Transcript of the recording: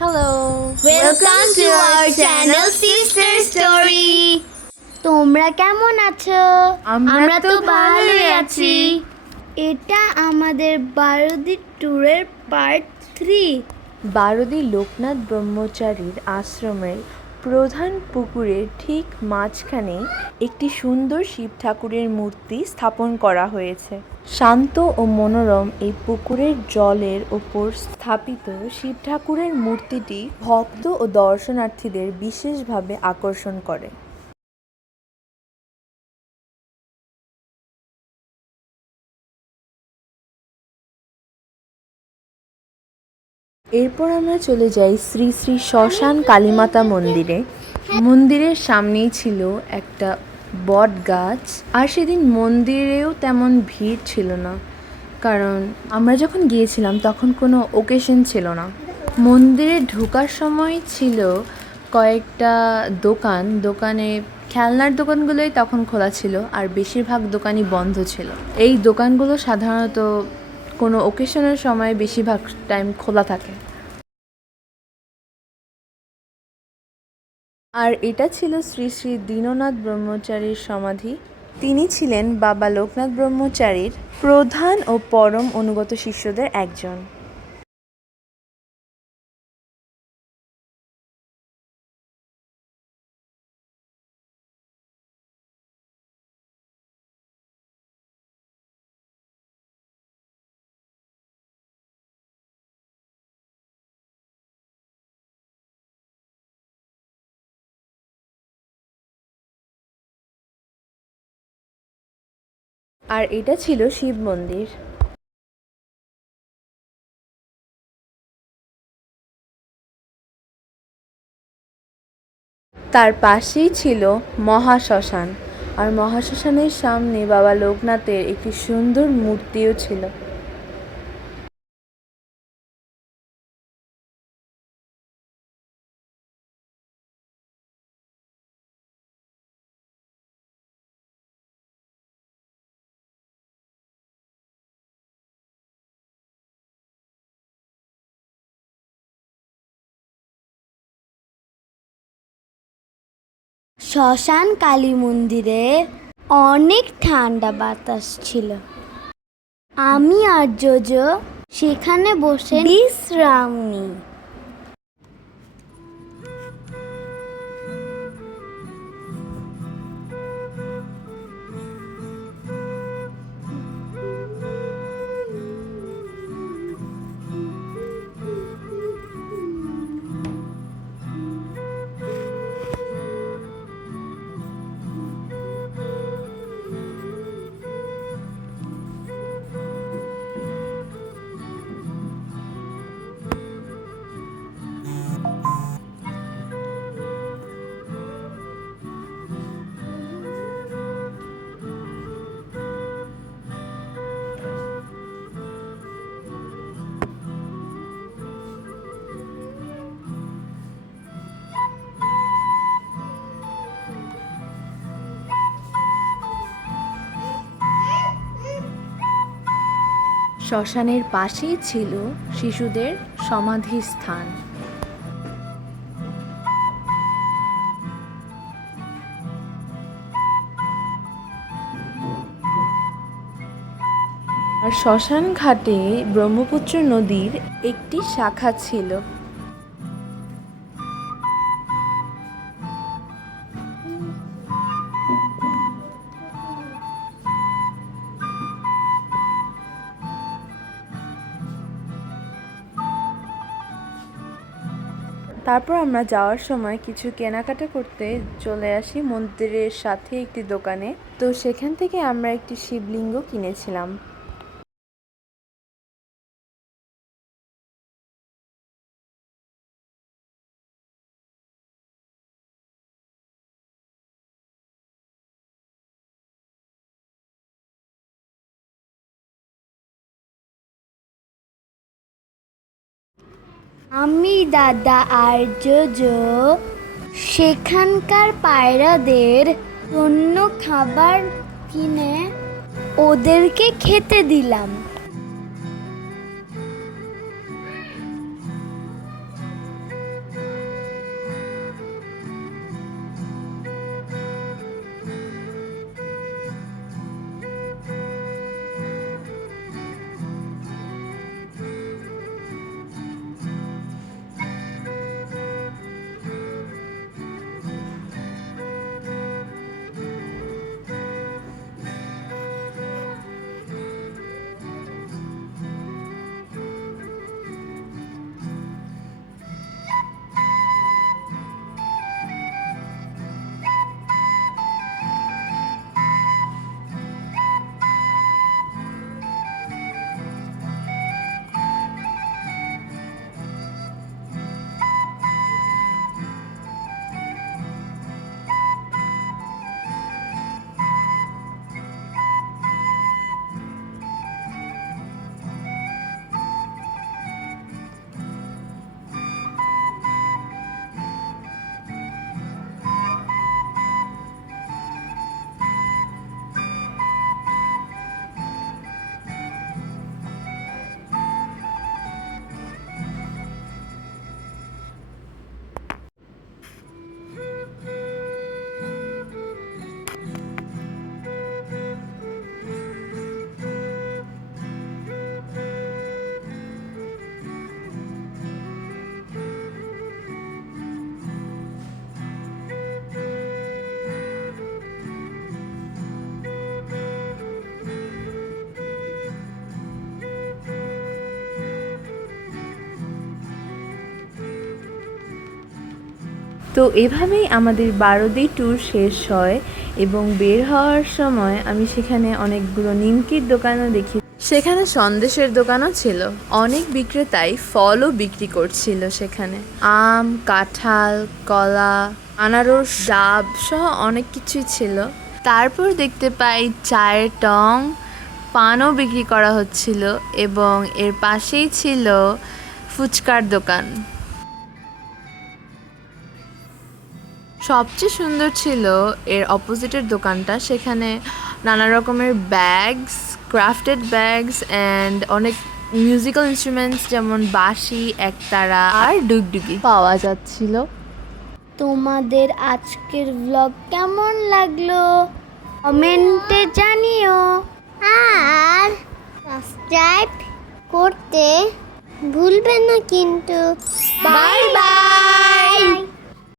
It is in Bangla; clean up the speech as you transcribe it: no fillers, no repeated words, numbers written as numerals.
Hello, welcome to our channel sister story. তোমরা কেমন আছো? আমরা তো ভালোই আছি। এটা আমাদের বারোদি ট্যুরের পার্ট 3। বারদি লোকনাথ ব্রহ্মচারীর আশ্রমের প্রধান পুকুরের ঠিক মাঝখানে একটি সুন্দর শিব ঠাকুরের মূর্তি স্থাপন করা হয়েছে। শান্ত ও মনোরম এই পুকুরের জলের ওপর স্থাপিত শিব ঠাকুরের মূর্তিটি ভক্ত ও দর্শনার্থীদের বিশেষভাবে আকর্ষণ করে। এরপর আমরা চলে যাই শ্রী শ্রী শ্মশান কালীমাতা মন্দিরে। মন্দিরের সামনেই ছিল একটা বট গাছ, আর সেদিন মন্দিরেও তেমন ভিড় ছিল না, কারণ আমরা যখন গিয়েছিলাম তখন কোনো ওকেশন ছিল না। মন্দিরে ঢোকার সময় ছিল কয়েকটা দোকানে খেলনার দোকানগুলোই তখন খোলা ছিল, আর বেশিরভাগ দোকানই বন্ধ ছিল। এই দোকানগুলো সাধারণত কোনো ওকেশনের সময় বেশিরভাগ টাইম খোলা থাকে। আর এটা ছিল শ্রী শ্রী দীননাথ ব্রহ্মচারীর সমাধি। তিনি ছিলেন বাবা লোকনাথ ব্রহ্মচারীর প্রধান ও পরম অনুগত শিষ্যদের একজন। আর এটা ছিল শিব মন্দির। তার পাশেই ছিল মহাশ্মশান, আর মহাশ্মশানের সামনে বাবা লোকনাথের একটি সুন্দর মূর্তিও ছিল। শ্মশান কালী মন্দিরে অনেক ঠান্ডা বাতাস ছিল। আমি আর জোজো সেখানে বসে বিশ্রাম নিই। শ্মশানের পাশেই ছিল শিশুদের সমাধিস্থান। আর শ্মশান ঘাটে ব্রহ্মপুত্র নদীর একটি শাখা ছিল। তারপর আমরা যাওয়ার সময় কিছু কেনাকাটা করতে চলে আসি মন্দিরের সাথে একটি দোকানে। তো সেখান থেকে আমরা একটি শিবলিঙ্গ কিনেছিলাম। আমি, দাদা আর জোজো সেখানকার পায়রাদের জন্য খাবার কিনে ওদেরকে খেতে দিলাম। তো এভাবেই আমাদের 12 দিন ট্যুর শেষ হয় এবং বের হওয়ার সময় আমি সেখানে অনেকগুলো নিমকির দোকানও দেখি। সেখানে সন্দেশের দোকানও ছিল। অনেক বিক্রেতাই ফলও বিক্রি করছিল সেখানে। আম, কাঁঠাল, কলা, আনারস, ডাব সহ অনেক কিছুই ছিল। তারপর দেখতে পাই চায়ের টং, পানও বিক্রি করা হচ্ছিল এবং এর পাশেই ছিল ফুচকার দোকান। সবচেয়ে সুন্দর ছিল এর অপোজিটের দোকানটা। সেখানে নানা রকমের ব্যাগস, ক্রাফটেড ব্যাগস অ্যান্ড অনেক মিউজিক্যাল ইনস্ট্রুমেন্টস যেমন বাঁশি, একতারা আর ডুগডুগি পাওয়া যাচ্ছিল। তোমাদের আজকের ব্লগ কেমন লাগলো কমেন্টে জানিও, আর সাবস্ক্রাইব করতে ভুলবেন না কিন্তু। Bye bye.